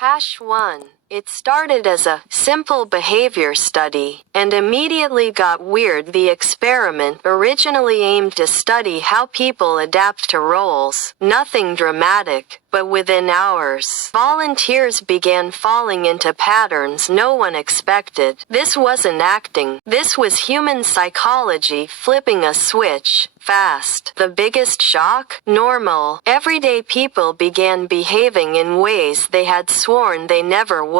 1. It started as a simple behavior study, and immediately got weird. The experiment originally aimed to study how people adapt to roles, nothing dramatic, but within hours, volunteers began falling into patterns no one expected. This wasn't acting, this was human psychology flipping a switch. Fast. The biggest shock? Normal, everyday people began behaving in ways they had sworn they never would.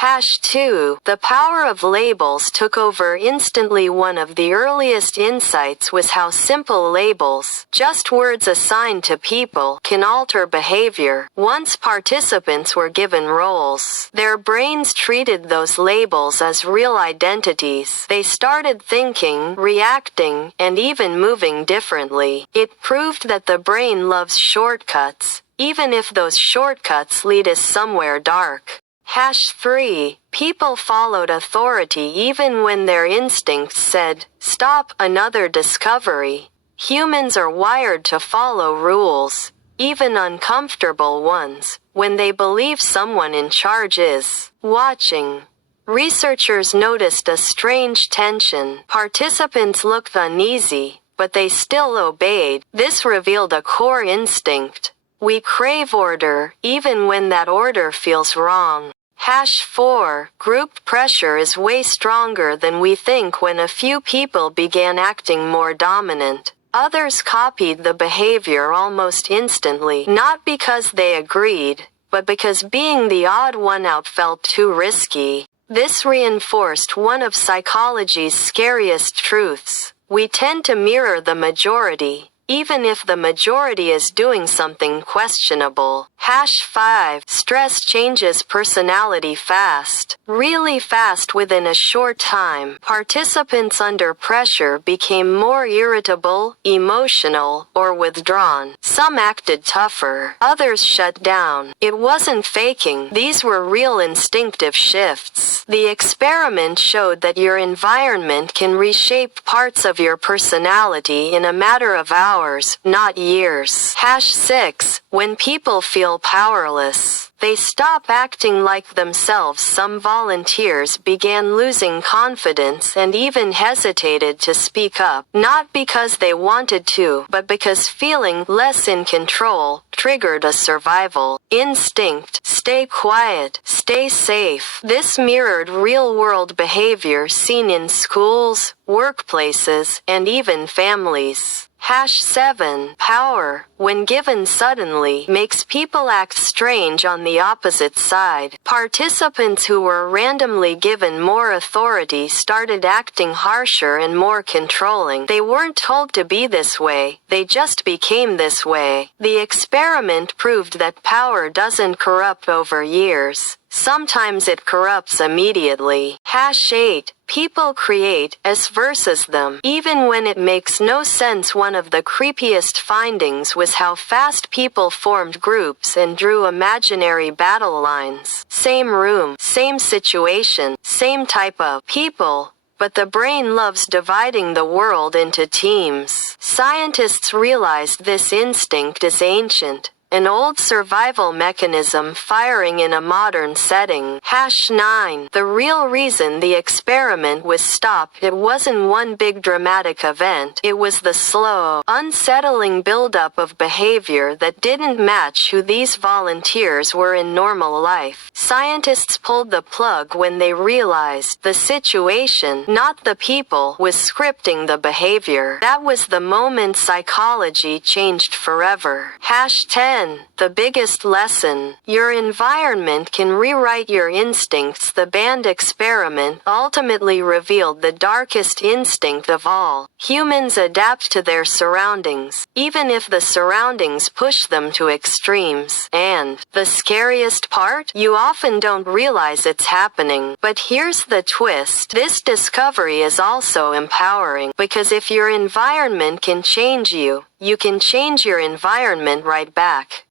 2. The power of labels took over instantly. One of the earliest insights was how simple labels, just words assigned to people, can alter behavior. Once participants were given roles, their brains treated those labels as real identities. They started thinking, reacting, and even moving differently. It proved that the brain loves shortcuts, even if those shortcuts lead us somewhere dark. 3. People followed authority even when their instincts said, "Stop." Another discovery. Humans are wired to follow rules, even uncomfortable ones, when they believe someone in charge is watching. Researchers noticed a strange tension. Participants looked uneasy, but they still obeyed. This revealed a core instinct. We crave order, even when that order feels wrong. 4. Group pressure is way stronger than we think. When a few people began acting more dominant, others copied the behavior almost instantly, not because they agreed, but because being the odd one out felt too risky. This reinforced one of psychology's scariest truths. We tend to mirror the majority, even if the majority is doing something questionable. 5. Stress changes personality fast. Really fast. Within a short time, participants under pressure became more irritable, emotional, or withdrawn. Some acted tougher, others shut down. It wasn't faking, these were real instinctive shifts. The experiment showed that your environment can reshape parts of your personality in a matter of hours, not years. 6. When people feel powerless, they stop acting like themselves. Some volunteers began losing confidence and even hesitated to speak up, not because they wanted to, but because feeling less in control triggered a survival instinct. Stay quiet, stay safe. This mirrored real-world behavior seen in schools, workplaces, and even families. 7. Power, when given suddenly, makes people act strange. On the opposite side, participants who were randomly given more authority started acting harsher and more controlling. They weren't told to be this way, they just became this way. The experiment proved that power doesn't corrupt over years. Sometimes it corrupts immediately. 8. People create us versus them, even when it makes no sense. One of the creepiest findings was how fast people formed groups and drew imaginary battle lines. Same room, same situation, same type of people. But the brain loves dividing the world into teams. Scientists realized this instinct is ancient, an old survival mechanism firing in a modern setting. 9. The real reason the experiment was stopped, it wasn't one big dramatic event. It was the slow, unsettling buildup of behavior that didn't match who these volunteers were in normal life. Scientists pulled the plug when they realized the situation, not the people, was scripting the behavior. That was the moment psychology changed forever. 10. The biggest lesson. Your environment can rewrite your instincts. The band experiment ultimately revealed the darkest instinct of all. Humans adapt to their surroundings, even if the surroundings push them to extremes. And the scariest part? You often don't realize it's happening. But here's the twist. This discovery is also empowering, because if your environment can change you, you can change your environment right back.